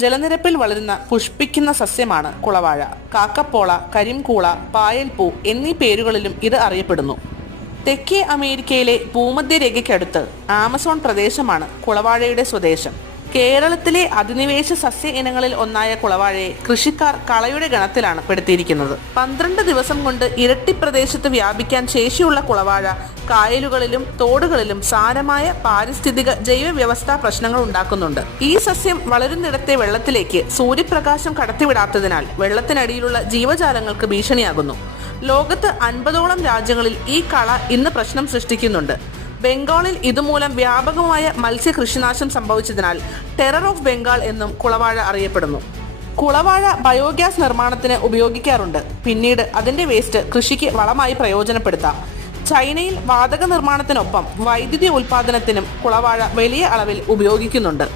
ജലനിരപ്പിൽ വളരുന്ന പുഷ്പിക്കുന്ന സസ്യമാണ് കുളവാഴ. കാക്കപ്പോള, കരിംകൂള, പായൽപ്പൂ എന്നീ പേരുകളിലും ഇത് അറിയപ്പെടുന്നു. തെക്കേ അമേരിക്കയിലെ ഭൂമധ്യരേഖയ്ക്കടുത്ത് ആമസോൺ പ്രദേശമാണ് കുളവാഴയുടെ സ്വദേശം. കേരളത്തിലെ അധിനിവേശ സസ്യ ഇനങ്ങളിൽ ഒന്നായ കുളവാഴയെ കൃഷിക്കാർ കളയുടെ ഗണത്തിലാണ് പെടുത്തിയിരിക്കുന്നത്. 12 ദിവസം കൊണ്ട് ഇരട്ടി പ്രദേശത്ത് വ്യാപിക്കാൻ ശേഷിയുള്ള കുളവാഴ കായലുകളിലും തോടുകളിലും സാരമായ പാരിസ്ഥിതിക ജൈവ വ്യവസ്ഥാ പ്രശ്നങ്ങൾ ഉണ്ടാക്കുന്നുണ്ട്. ഈ സസ്യം വളരുന്നിടത്തെ വെള്ളത്തിലേക്ക് സൂര്യപ്രകാശം കടത്തിവിടാത്തതിനാൽ വെള്ളത്തിനടിയിലുള്ള ജീവജാലങ്ങൾക്ക് ഭീഷണിയാകുന്നു. ലോകത്ത് 50ഓളം രാജ്യങ്ങളിൽ ഈ കള ഇന്ന് പ്രശ്നം സൃഷ്ടിക്കുന്നുണ്ട്. ബംഗാളിൽ ഇതുമൂലം വ്യാപകമായ മത്സ്യകൃഷിനാശം സംഭവിച്ചതിനാൽ ടെറർ ഓഫ് ബംഗാൾ എന്നും കുളവാഴ അറിയപ്പെടുന്നു. കുളവാഴ ബയോഗ്യാസ് നിർമ്മാണത്തിന് ഉപയോഗിക്കാറുണ്ട്. പിന്നീട് അതിന്റെ വേസ്റ്റ് കൃഷിക്ക് വളമായി പ്രയോജനപ്പെടുത്താം. ചൈനയിൽ വാതക നിർമ്മാണത്തിനൊപ്പം വൈദ്യുതി ഉൽപാദനത്തിനും കുളവാഴ വലിയ അളവിൽ ഉപയോഗിക്കുന്നുണ്ട്.